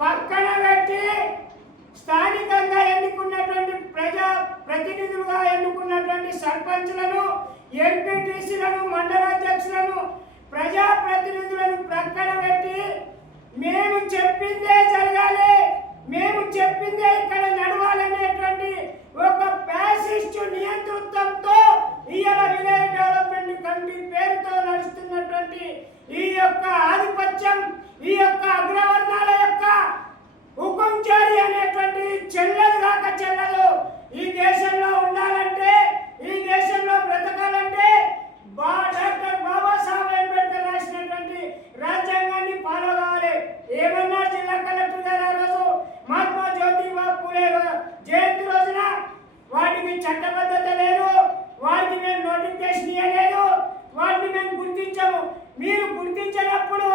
పక్కన పెట్టి స్థానికంగా ఎన్నుకున్నటువంటి ప్రజా ప్రతినిధులుగా ఎన్నుకున్నటువంటి సర్పంచ్లను, ఎంపీటీసీలను, మండలాధ్యక్షులను, ప్రజా ప్రతినిధులను ప్రక్కన పెట్టి మేము చెప్పిందే జరగాలి, మేము చెప్పిందే ఇక్కడ నడవాలనేటువంటి ఒక ఫ్యాసిస్టు నియంతృత్వంతో ఇవాళ విలేజ్ డెవలప్మెంట్ కమిటీ పేరుతో నడుస్తున్నటువంటి ఈ యొక్క ఆధిపత్యం, ఈ యొక్క అగ్రవర్ణాల యొక్క హుకుంచారి అనేటువంటి చెల్లదు కాక చెల్లదు. ఈ దేశంలో ఉండాలంటే, ఈ దేశంలో బ్రతకాలంటే డాక్టర్ బాబాసాహెబ్ అంబేద్కర్ రాసినటువంటి రాజ్యాంగాన్ని ఫాలో కావాలి. ఏమన్నా జిల్లా కలెక్టర్ గారు ఆ రోజు మహాత్మా జ్యోతిబా పూలే జయంతి రోజున వాటికి చట్టబద్ధత లేదు, వాటికి మేము నోటిఫికేషన్ ఇవ్వలేదు, వాటిని మేము గుర్తించాము. మీరు గుర్తించినప్పుడు